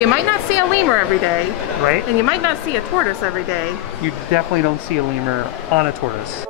You might not see a lemur every day. Right? And you might not see a tortoise every day. You definitely don't see a lemur on a tortoise.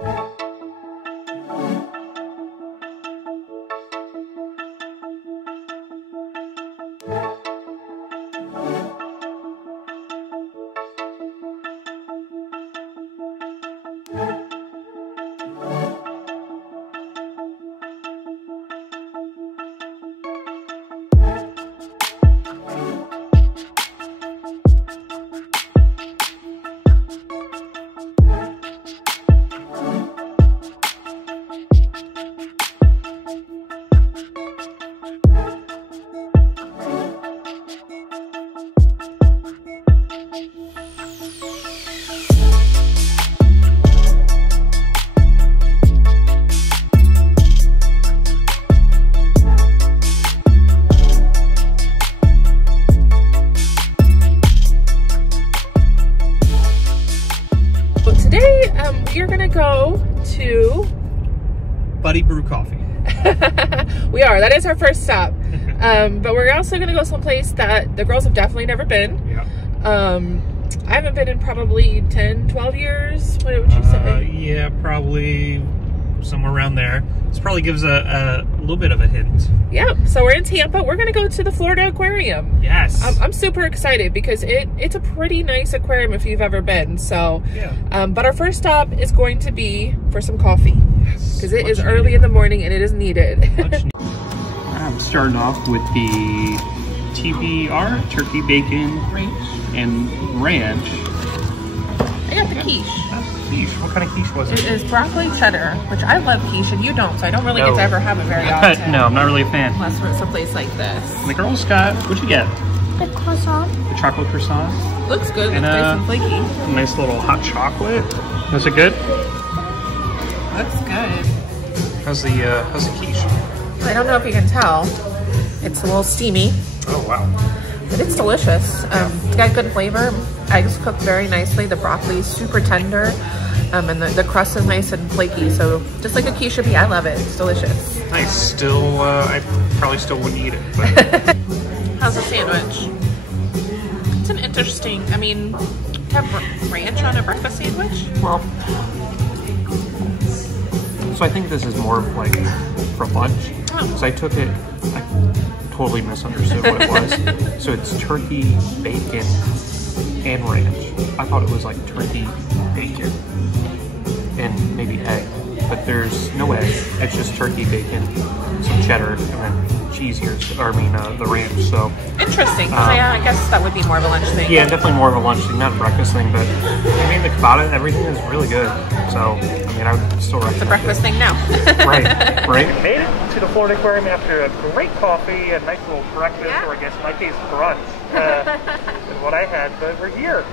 We're gonna go to Buddy Brew Coffee. We are. That is our first stop. But we're also gonna go someplace that the girls have definitely never been. Yeah. I haven't been in probably 10, 12 years. What would you say? Yeah, probably somewhere around there. This probably gives a little bit of a hint. Yep. So we're in Tampa. We're gonna go to the Florida Aquarium. Yes. I'm super excited because it's a pretty nice aquarium if you've ever been. So, yeah. But our first stop is going to be for some coffee. Yes. Because it is early in the morning and it is needed. I'm starting off with the TBR, turkey bacon and ranch. I got the quiche. Quiche. What kind of quiche was it? It is broccoli cheddar, which I love quiche and you don't, so I don't really get to ever have it very often. No, I'm not really a fan. Unless we're at some place like this. And the girls got, what'd you get? The croissant. The chocolate croissant. Looks good, And looks nice and flaky. a nice little hot chocolate. Was it good? Looks good. How's the quiche? I don't know if you can tell. It's a little steamy. Oh, wow. But it's delicious. It's got good flavor. Eggs cooked very nicely. The broccoli is super tender. And the crust is nice and flaky. So just like a quiche should be, I love it. It's delicious. Nice. Still, I probably still wouldn't eat it. But. How's the sandwich? It's an interesting, I mean, to have ranch on a breakfast sandwich? Well, so I think this is more of like for lunch. Oh. So I took it, I totally misunderstood what it was. So it's turkey, bacon, and ranch. I thought it was like turkey, bacon, and maybe egg. But there's no egg. It's just turkey, bacon, some cheddar, and then cheese here. Or I mean, the ranch. So interesting. Yeah, I guess that would be more of a lunch thing. Yeah, definitely more of a lunch thing, not a breakfast thing. But I mean, the kibata and everything is really good. So I mean, I would still recommend it's a breakfast thing now. Right. Made it to the Florida Aquarium after a great coffee and nice little breakfast, or I guess in my case brunch, is what I had. But we're here.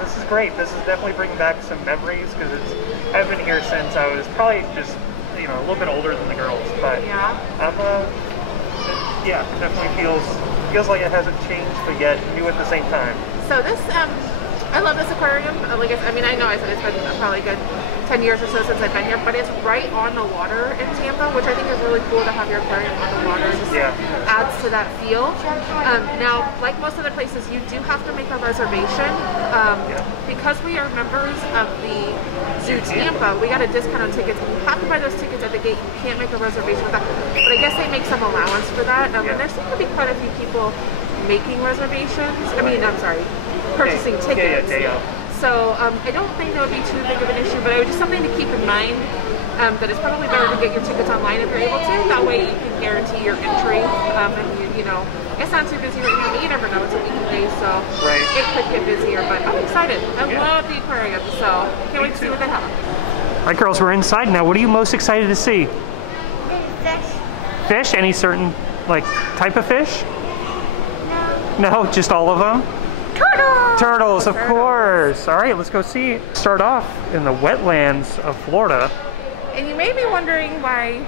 This is great. This is definitely bringing back some memories because I've been here since I was probably just a little bit older than the girls. But yeah, yeah, definitely feels like it hasn't changed, but yet new at the same time. So this I love this aquarium. I mean, I know I said it's been probably a good 10 years or so since I've been here, but it's right on the water in Tampa, which I think is really cool to have your aquarium on the water. It just adds to that feel. Now, like most other places, you do have to make a reservation. Because we are members of the Zoo Tampa, we got a discount on tickets. You have to buy those tickets at the gate. You can't make a reservation with that. But I guess they make some allowance for that. And there seem to be quite a few people making reservations. I mean, I'm sorry, purchasing tickets. So I don't think that would be too big of an issue, but it was just something to keep in mind. That it's probably better to get your tickets online if you're able to. That way you can guarantee your entry. And it's not too busy right now. You never know. It's a weekday, so it could get busier. But I'm excited. I love the aquarium, so can't wait to see what they have. All right, girls, we're inside now. What are you most excited to see? Fish. Fish? Any certain type of fish? No, just all of them? Turtles, of course. All right, let's go see. Start off in the wetlands of Florida. And you may be wondering why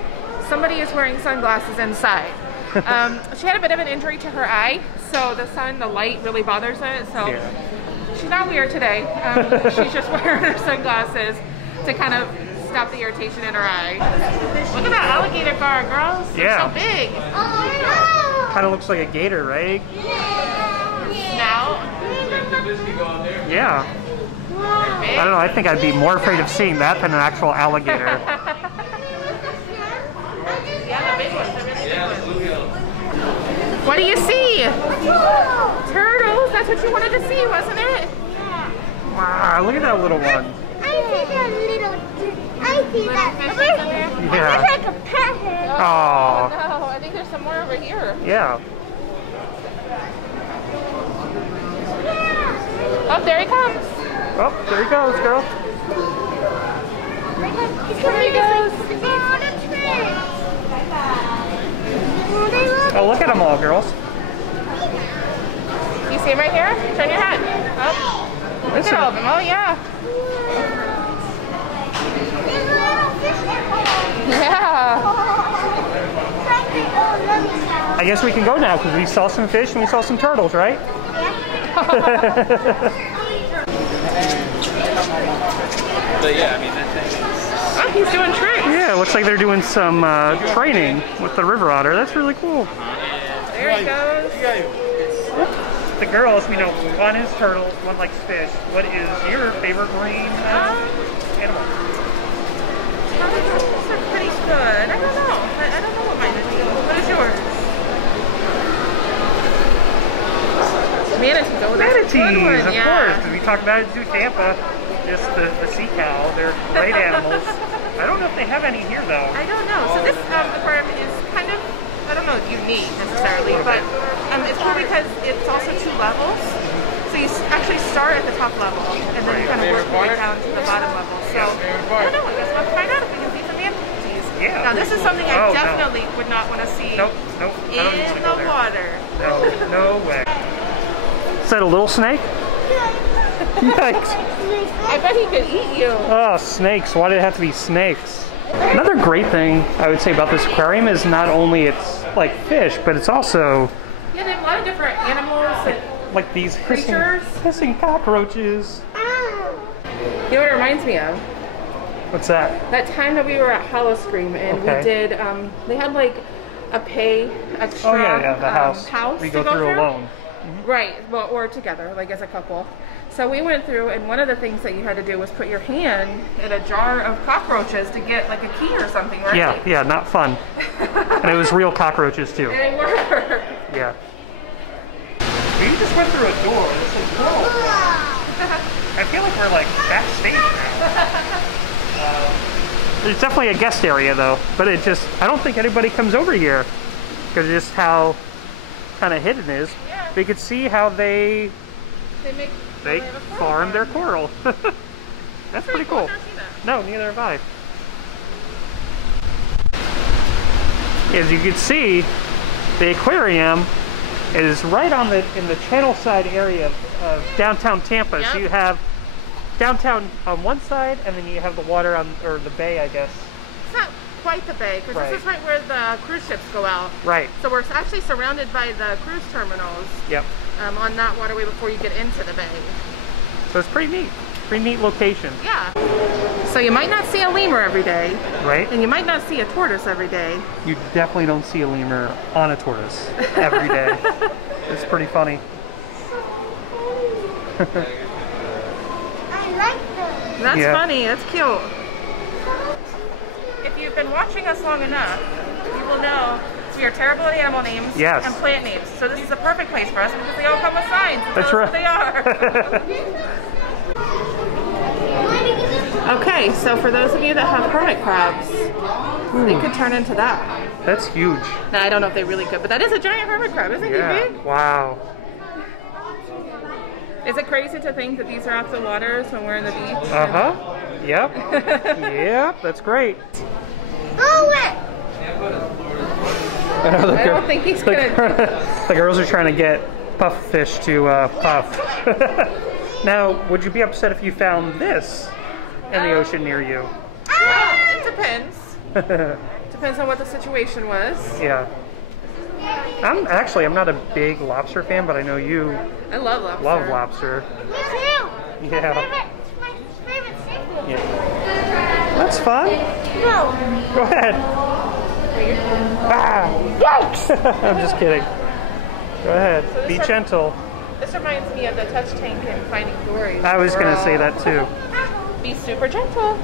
somebody is wearing sunglasses inside. She had a bit of an injury to her eye, so the light really bothers it. So she's not weird today. She's just wearing her sunglasses to kind of stop the irritation in her eye. Look at that alligator gar, girls. They're so big. Oh, Kind of looks like a gator, right? yeah. Yeah. I don't know, I think I'd be more afraid of seeing that than an actual alligator. Yeah, the big ones, the really big ones. What do you see? Turtles, that's what you wanted to see, wasn't it? Wow, look at that little one. I see that little. I see that. Yeah. It's like a pet. Oh. No, I think there's some more over here. Yeah. Oh, there he comes. Oh, there he goes, girl. There he goes. Oh, look at them all, girls. You see him right here? Turn your head. Oh, look at all of them. Oh, yeah. Yeah. I guess we can go now because we saw some fish and we saw some turtles, right? But yeah, I mean, that thing is... Oh, he's doing tricks. Yeah, it looks like they're doing some training with the river otter. That's really cool. There he goes. The girls, we know, one is turtles, one likes fish. What is your favorite marine animal? Turtles are pretty good. I don't know. I don't know what mine is. What is yours? Manatees. Oh, Manatees, of course. We talked about it in Tampa. Just the sea cow. They're great animals. I don't know if they have any here though. I don't know. So this aquarium is kind of, I don't know, unique necessarily, but it's cool because it's also 2 levels. So you actually start at the top level, and then you kind of work your way down to the bottom level. So I don't know. I guess we'll find out if we can see some manatees. Yeah. Now this is something I definitely would not want to see Nope. in the water. No way. Is that a little snake? Yikes. I bet he could eat you. Oh, snakes. Why did it have to be snakes? Another great thing I would say about this aquarium is not only it's like fish, but it's also... Yeah, they have a lot of different animals. Like these creatures. hissing cockroaches. You know what it reminds me of? What's that? That time that we were at Hollow Scream and we did, they had like a pay extra the house we to go through alone. Right, well, or together, like as a couple. So we went through, and one of the things that you had to do was put your hand in a jar of cockroaches to get like a key or something, right? Yeah, not fun. And it was real cockroaches too. And they were. Yeah. We just went through a door. This is cool. I feel like we're like backstage now. There's definitely a guest area though, but it just, I don't think anybody comes over here because just how kind of hidden it is. Yeah. They could see how they farm their coral. That's pretty cool. I've never seen that. No, neither have I. As you can see, the aquarium is right on in the channel side area of downtown Tampa. Yep. So you have downtown on one side, and then you have the water or the bay, I guess. It's not quite the bay, because this is right where the cruise ships go out. Right. So we're actually surrounded by the cruise terminals. Yep. On that waterway before you get into the bay. So it's pretty neat. Pretty neat location. Yeah. So you might not see a lemur every day. Right. And you might not see a tortoise every day. You definitely don't see a lemur on a tortoise every day. It's pretty funny. I like them. That's funny. That's cute. If you've been watching us long enough, you will know we are terrible at animal names and plant names. So this is a perfect place for us because they all come with signs and tell us what they are. Okay, so for those of you that have hermit crabs, they could turn into that. That's huge. Now, I don't know if they really could, but that is a giant hermit crab. Isn't he big? Wow. Is it crazy to think that these are off the waters when we're in the beach? Uh-huh. Yep. Yep, that's great. Oh, wait. I don't think he's gonna... The girls are trying to get puffish to puff. Now, would you be upset if you found this in the ocean near you? Well, it depends. Depends on what the situation was. Yeah. I'm not a big lobster fan, but I know you I love lobster. love lobster. Me too. Yeah. My favorite seafood. Yeah. That's fun. No. Go ahead. Ah! Yikes. I'm just kidding. Go ahead. So Be this gentle. This reminds me of the touch tank in Finding Dory. I was going to say that too. Be super gentle.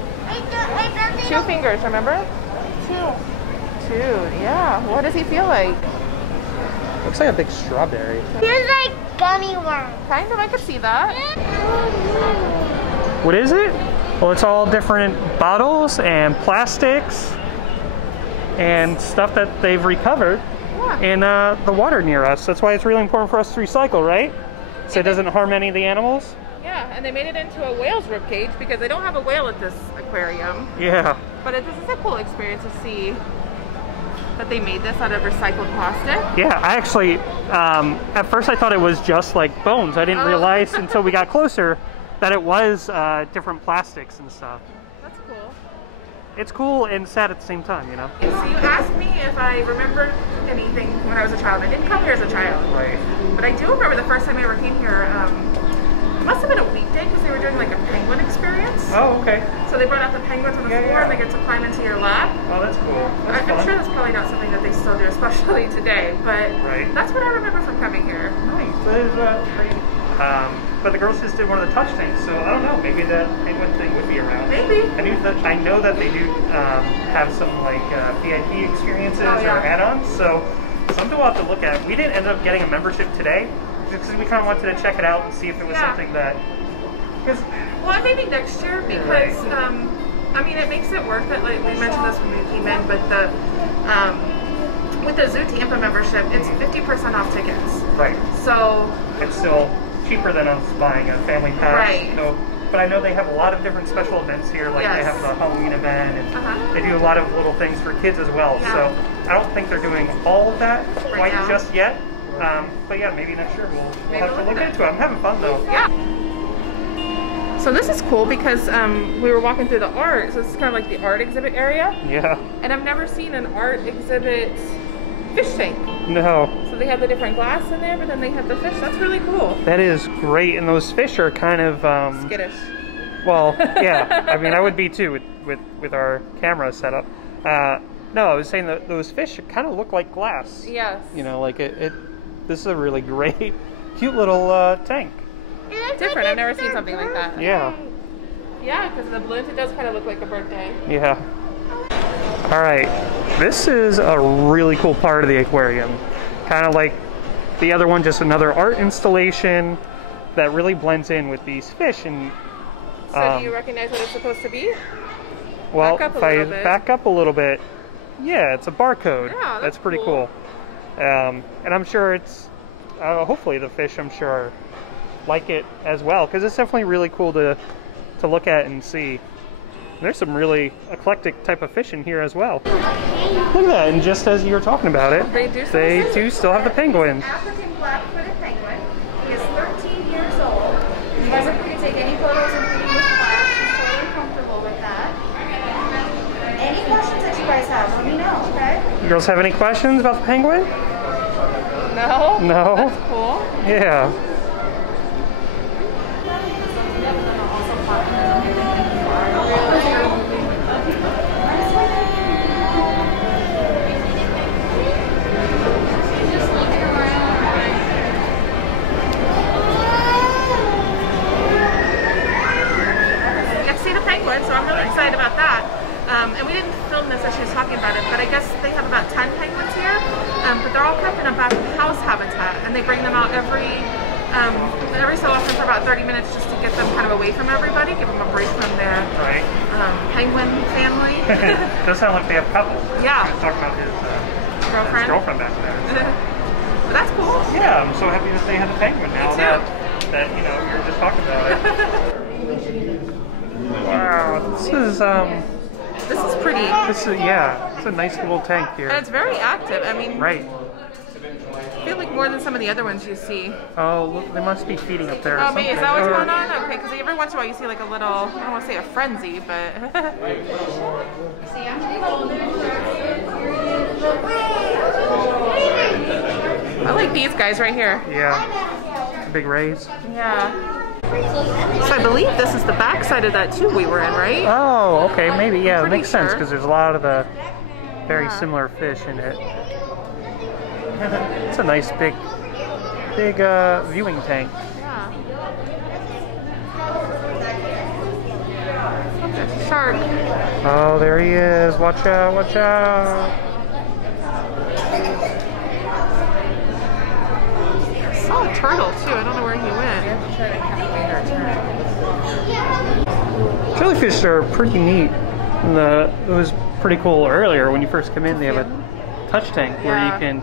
2 fingers, remember? 2. Yeah. What does he feel like? Looks like a big strawberry. Feels like gummy worm. Kind of, I could see that. What is it? Well, it's all different bottles and plastics and stuff that they've recovered in the water near us. That's why it's really important for us to recycle, right? So it doesn't harm any of the animals. Yeah, and they made it into a whale's rib cage because they don't have a whale at this aquarium. Yeah. But this is a cool experience to see that they made this out of recycled plastic. Yeah, I actually, at first I thought it was just like bones. I didn't realize until we got closer that it was different plastics and stuff. That's cool. It's cool and sad at the same time, you know? So you asked me if I remembered anything when I was a child. I didn't come here as a child. Right. But I do remember the first time I ever came here, it must have been a weekday because they were doing like a penguin experience. Oh, okay. So they brought out the penguins on the floor and they get to climb into your lap. Oh, that's cool. I'm sure that's probably not something that they still do, especially today, but that's what I remember from coming here. Nice. That is great. But the girls just did one of the touch tanks, so I don't know, maybe the penguin thing would be around. Maybe. I know that they do have some like VIP experiences or add-ons, so something we'll have to look at. We didn't end up getting a membership today, just because we kind of wanted to check it out and see if it was something that... Well, maybe next year, because, I mean, it makes it worth it. Like, we mentioned this when we came in, but with the Zoo Tampa membership, it's 50% off tickets. Right. So... It's still cheaper than us buying a family pass. Right. So, but I know they have a lot of different special events here, like they have the Halloween event, and they do a lot of little things for kids as well. Yeah. So I don't think they're doing all of that quite just yet. But yeah, maybe next year we'll have to look into it. I'm having fun though. Yeah. So this is cool because we were walking through the art, so this is kind of like the art exhibit area. Yeah. And I've never seen an art exhibit fish tank. No. So they have the different glass in there, but then they have the fish. That's really cool. That is great, and those fish are kind of skittish. Well, yeah. I mean, I would be too with our camera setup. No, I was saying that those fish kind of look like glass. Yes. You know, like it. This is a really great, cute little tank. Different. I've never seen something like that. Yeah. Yeah, because the balloons, it does kind of look like a birthday. Yeah. All right. This is a really cool part of the aquarium. Kind of like the other one, just another art installation that really blends in with these fish. And so do you recognize what it's supposed to be? Well, back up if I back up a little bit, yeah, it's a barcode. Yeah, that's pretty cool. And I'm sure it's, hopefully the fish, I'm sure, like it as well, because it's definitely really cool to look at and see. There's some really eclectic type of fish in here as well. Look at that, and just as you were talking about it, they do still have the penguins. African black-footed penguin. He is 13 years old. He wasn't free to take any photos, including with flash. He's totally comfortable with that. Any questions that you guys have, let me know, okay? You girls have any questions about the penguin? No. No? That's cool. Yeah. So I'm really excited about that. And we didn't film this as she was talking about it, but I guess they have about 10 penguins here. But they're all kept in a back house habitat, and they bring them out every so often for about 30 minutes just to get them kind of away from everybody, give them a break from their penguin family. It does sound like they have a couple. Yeah. He was talking about his girlfriend back there. But that's cool. Yeah, I'm so happy that they have a penguin now that you know, you were just talking about it. Wow, this is pretty. This is it's a nice little tank here. And it's very active. I mean, right. I feel like more than some of the other ones you see. Oh, look, they must be feeding up there. Oh, maybe is that what's going on? Okay, because every once in a while you see like a little, I don't want to say a frenzy, but. I like these guys right here. Yeah, big rays. Yeah. So I believe this is the back side of that tube we were in, right? Oh, okay, maybe, yeah, it makes sense because there's a lot of the very similar fish in it. It's a nice big big viewing tank. Yeah. There's a shark. Oh, there he is. Watch out, watch out. I saw a turtle too. I don't know where he went. Jellyfish are pretty neat. And it was pretty cool earlier when you first come in. They have a touch tank where you can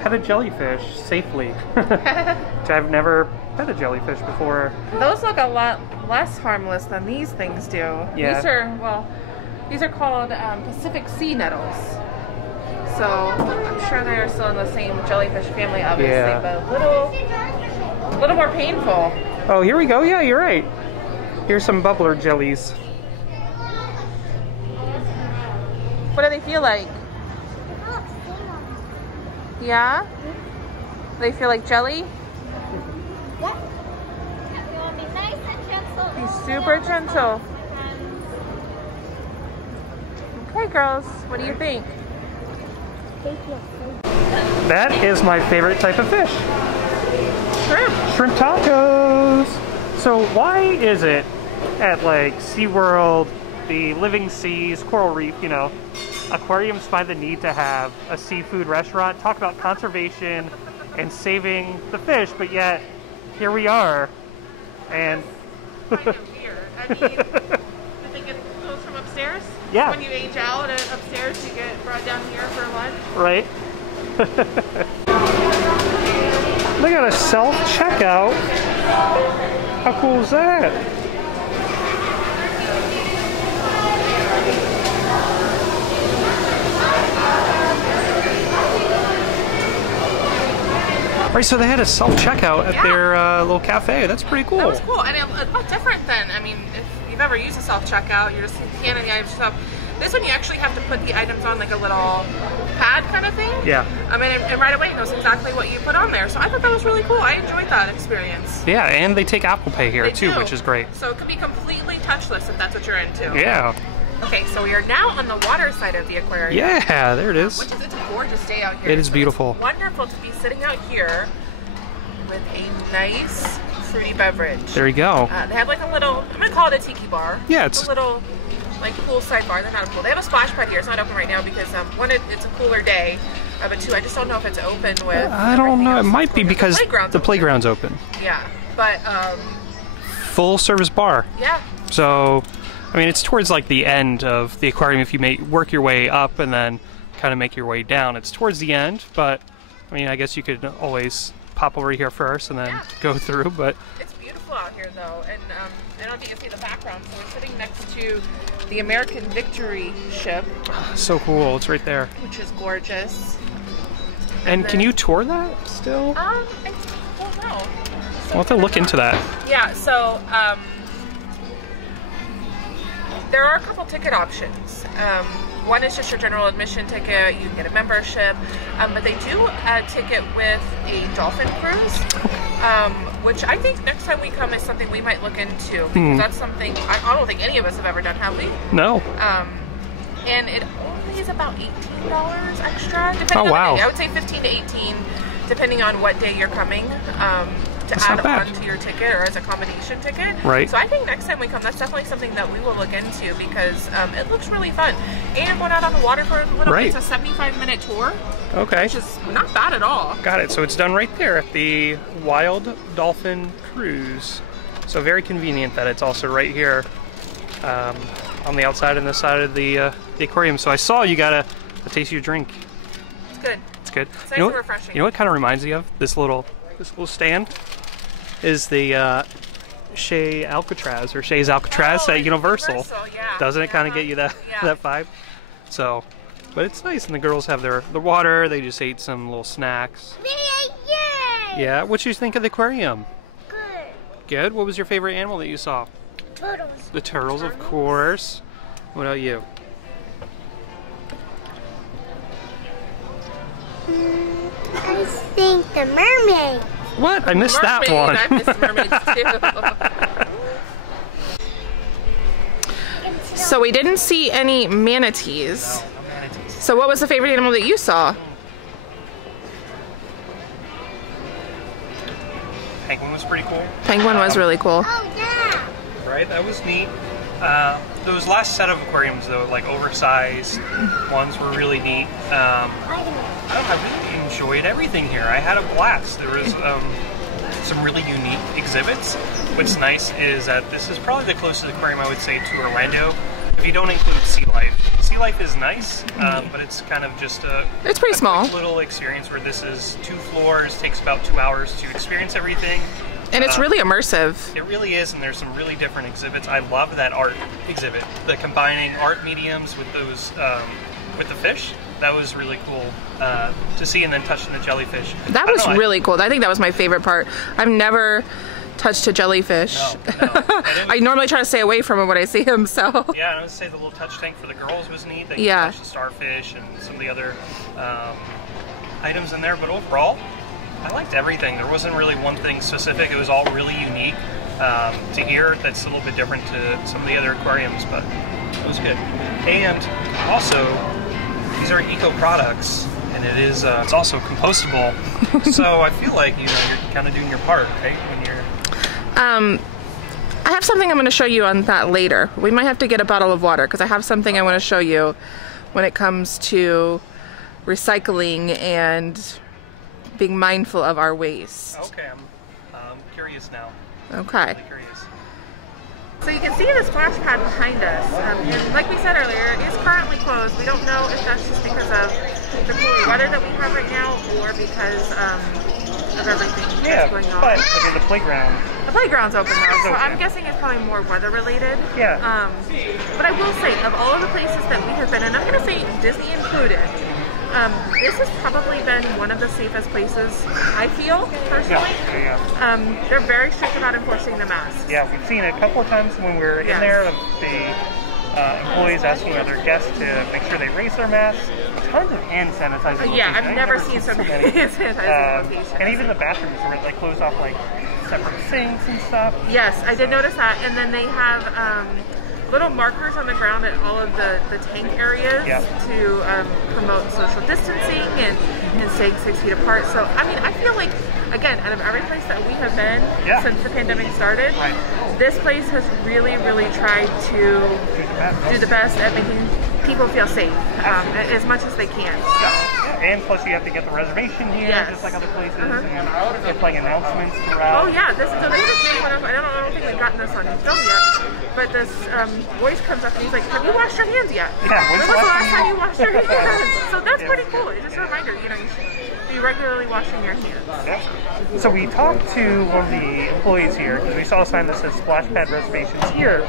pet a jellyfish safely. Which I've never pet a jellyfish before. Those look a lot less harmless than these things do. Yeah. These are called Pacific Sea Nettles. So I'm sure they're still in the same jellyfish family, obviously, but a little more painful. Oh, here we go. Yeah, you're right. Here's some bubbler jellies. What do they feel like? Yeah? They feel like jelly? Yeah. You want to be nice and gentle. Be super gentle. Okay, girls, what do you think? That is my favorite type of fish. Shrimp. Shrimp tacos. So why is it at like SeaWorld, the Living Seas, Coral Reef, you know, aquariums find the need to have a seafood restaurant, talk about conservation and saving the fish, but yet here we are, and Kind of weird. I mean, I think it goes from upstairs. Yeah. When you age out and upstairs, you get brought down here for lunch. right? They got a self-checkout. How cool is that? Right, so they had a self-checkout at their little cafe. That's pretty cool. That was cool, and a lot different than, I mean, if you've ever used a self-checkout, you're just scanning the items yourself. This one, you actually have to put the items on like a little pad kind of thing. Yeah. I mean, and right away it knows exactly what you put on there. So I thought that was really cool. I enjoyed that experience. Yeah, and they take Apple Pay here They too, do. which is great. So it could be completely touchless if that's what you're into. Yeah. Okay, so we are now on the water side of the aquarium. Yeah, there it is. Which is, it's a gorgeous day out here. It is beautiful. It's wonderful to be sitting out here with a nice fruity beverage. There you go. They have like a little, I'm gonna call it a Tiki Bar. Yeah, it's a little like poolside bar. They're not a pool. They have a splash pad here. It's not open right now because one, it's a cooler day, but two, I just don't know if it's open with. I don't know. It else. might be because the playground's open. Yeah, but full service bar. yeah. So, I mean, it's towards like the end of the aquarium. If you work your way up and then kind of make your way down, it's towards the end. But I mean, I guess you could always pop over here first and then go through. But it's beautiful out here though, and I don't know if you can see the background. So we're sitting next to the American Victory ship. So cool. It's right there. Which is gorgeous. And can you tour that still? I don't know. We'll have to look into that. Yeah, so there are a couple ticket options. One is just your general admission ticket. You can get a membership, but they do a ticket with a dolphin cruise, which I think next time we come is something we might look into, because that's something I don't think any of us have ever done, have we? No. And it only is about $18 extra, depending on the day. I would say 15 to 18, depending on what day you're coming. To add on to your ticket or as a combination ticket. Right. So I think next time we come, that's definitely something that we will look into because it looks really fun. And going out on the water for a little bit. It's a 75-minute tour. Okay. Which is not bad at all. Got it. So it's done right there at the Wild Dolphin Cruise. So very convenient that it's also right here on the outside and the side of the aquarium. So I saw you got a taste of your drink. It's good. It's good. It's nice and refreshing. You know what kind of reminds me of? This little stand is the Shea Alcatraz or Shea's Alcatraz at Universal. Yeah. Doesn't it kind of get you that that vibe? So, but it's nice, and the girls have their water. They just ate some little snacks. Yeah. What you think of the aquarium? Good. Good. What was your favorite animal that you saw? Turtles. The turtles, of course. What about you? I think the mermaid. What? I missed that one. I missed mermaids too. So we didn't see any manatees. So what was the favorite animal that you saw? penguin was pretty cool. Penguin was really cool. Oh, yeah. Right, that was neat. Those last set of aquariums, though, like oversized ones, were really neat. I really enjoyed everything here. I had a blast. There was some really unique exhibits. What's nice is that this is probably the closest aquarium I would say to Orlando, if you don't include Sea Life. Sea Life is nice, but it's kind of just it's pretty small. Quick little experience where this is 2 floors, takes about 2 hours to experience everything. And it's really immersive. It really is, and there's some really different exhibits. I love that art exhibit, the combining art mediums with those with the fish. That was really cool to see, and then touching the jellyfish. That was really cool. I think that was my favorite part. I've never touched a jellyfish. No. I normally try to stay away from him when I see him, so. Yeah, and I would say the little touch tank for the girls was neat. They could touch the starfish and some of the other items in there, but overall, I liked everything. There wasn't really one thing specific. It was all really unique to here. That's a little bit different to some of the other aquariums, but it was good. And also, these are eco products, and it is it's also compostable. So I feel like, you know, you're kind of doing your part, right? When you're I have something I'm going to show you on that later. We might have to get a bottle of water because I have something I want to show you when it comes to recycling and being mindful of our waste. Okay, I'm curious now. Okay. Really curious. So you can see the splash pad behind us. Like we said earlier, it is currently closed. We don't know if that's just because of the cooler weather that we have right now or because of everything that's going on. But okay, the playground. The playground's open now, so I'm guessing it's probably more weather related. Yeah. But I will say, of all of the places that we have been, and I'm going to say Disney included, this has probably been one of the safest places, I feel, personally. Yeah. They're very strict about enforcing the masks. Yeah, we've seen it a couple of times when we were in there, the employees asking other guests to make sure they raise their masks. Tons of hand sanitizer. Yeah, I've never seen so many hand sanitizer locations. And even the bathrooms where they closed off like separate sinks and stuff. Yes, I did notice that. And then they have little markers on the ground at all of the tank areas to promote social distancing and staying 6 feet apart. So, I mean, I feel like, again, out of every place that we have been since the pandemic started, this place has really, really tried to do the best at making people feel safe as much as they can. And plus you have to get the reservation here, just like other places, and they're playing announcements throughout. Oh yeah, so they just made one of, I don't think we've gotten this on film yet, but this voice comes up and he's like, have you washed your hands yet? Yeah, when was the last time you washed your hands? So that's pretty cool. It's just a reminder, you know, you should be regularly washing your hands. Yeah. So we talked to one of the employees here, because we saw a sign that says Splash Pad Reservations here.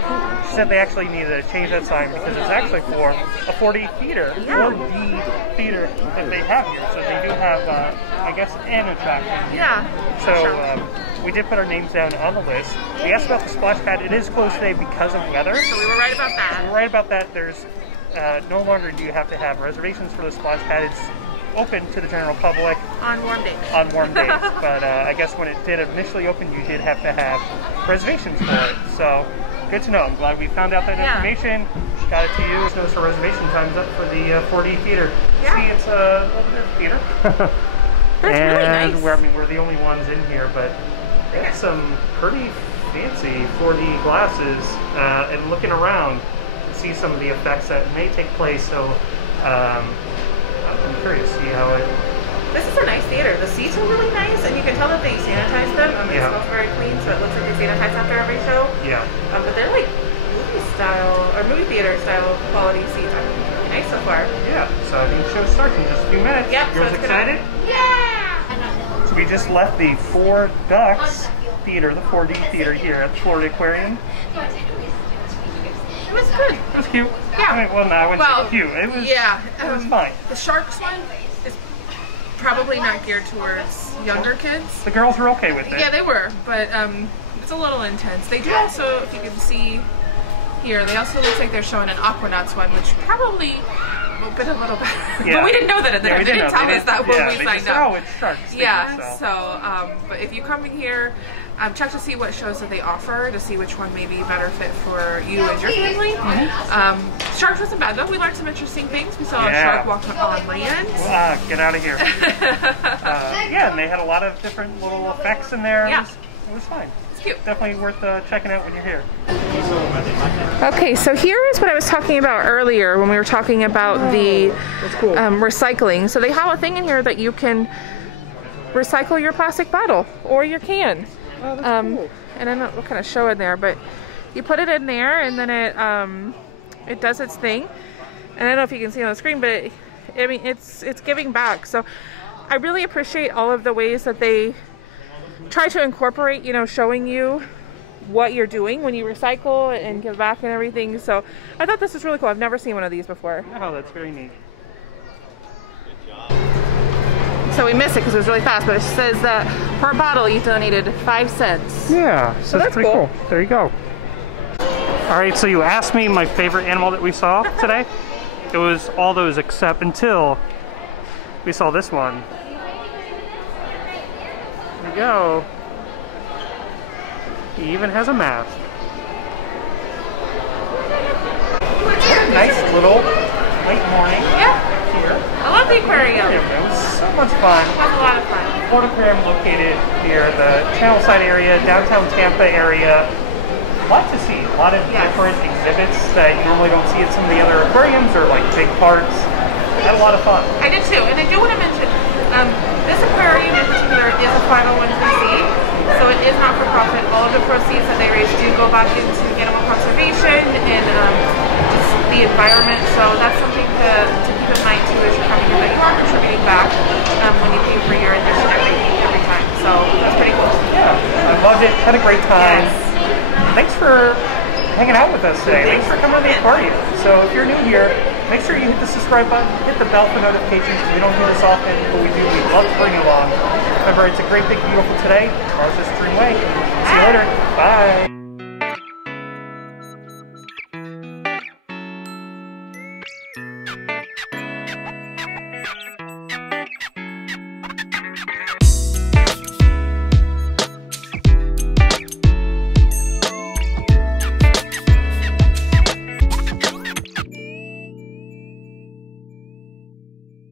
She said they actually needed to change that sign because it's actually for a 4D theater, 4D theater that they have here. So they do have, I guess, an attraction. Yeah. So we did put our names down on the list. We asked about the Splash Pad. It is closed today because of weather. So we were right about that. So we were right about that. There's no longer do you have to have reservations for the Splash Pad. It's open to the general public on warm days. On warm days, but I guess when it did initially open, you did have to have reservations for it. So good to know. I'm glad we found out that information. Got it to you. So it's for reservation times up for the 4D theater. Yeah. See, it's a theater. That's really nice. We're the only ones in here, but they got some pretty fancy 4D glasses. And looking around, to see some of the effects that may take place. So. I'm curious to see how it... This is a nice theater. The seats are really nice, and you can tell that they sanitize them. It smells very clean, so it looks like they sanitize after every show. Yeah. But they're like movie theater style quality seats. Really nice so far. Yeah. So I think the show starts in just a few minutes. Yep. You guys excited? Yeah. So we just left the Four Ducks theater, the 4D theater here at the Florida Aquarium. It was good. It was cute. Yeah. I mean, well, no, I wouldn't say cute. It was. It was fine. The sharks one is probably not geared towards younger kids. The girls were okay with it. Yeah, they were, but it's a little intense. They do also, if you can see here, they also look like they're showing an Aquanauts one, which probably will get a little better. Yeah. But we didn't know that at the time. They didn't tell us that when we signed up. Oh, it's sharks. Yeah. So, but if you come in here. Check to see what shows that they offer to see which one may be better fit for you and your family. Sharks wasn't bad though. We learned some interesting things. We saw a shark walk on land. Get out of here. Yeah, and they had a lot of different little effects in there. Yeah. It was fine. It's cute. Definitely worth checking out when you're here. Okay, so here's what I was talking about earlier when we were talking about the That's cool. recycling. So they have a thing in here that you can recycle your plastic bottle or your can. Oh, that's cool. And I don't know what kind of show in there, but you put it in there and then it does its thing. And I don't know if you can see on the screen, but I mean it's giving back. So I really appreciate all of the ways that they try to incorporate, you know, showing you what you're doing when you recycle and give back and everything. So I thought this was really cool. I've never seen one of these before. Oh, that's very neat. So we missed it because it was really fast, but it says that per bottle you donated 5 cents. Yeah, so that's pretty cool. There you go. All right, so you asked me my favorite animal that we saw today. It was all those except until we saw this one. There you go. He even has a mask. Nice little late morning. Yeah. Here. I love the aquarium. It was so much fun. It was a lot of fun. Florida Aquarium located near the Channelside area, Downtown Tampa area. A lot to see. A lot of different exhibits that you normally don't see at some of the other aquariums or like big parks. Had a lot of fun. I did too, and I do want to mention this aquarium in particular is a 501c, so it is not for profit. All of the proceeds that they raise do go back into animal conservation and just the environment. So that's something to keep in mind too as you're coming here, that you are contributing back when you pay for your admission every time. So that's pretty cool. Yeah, I loved it. Had a great time. Yes. Thanks for hanging out with us today. Thanks for coming to the aquarium. So if you're new here, make sure you hit the subscribe button, hit the bell for notifications. We don't do this often, but we do. We'd love to bring you along. Remember, it's a great, big, beautiful today. Tomorrow's just a dream away. See you later. Bye.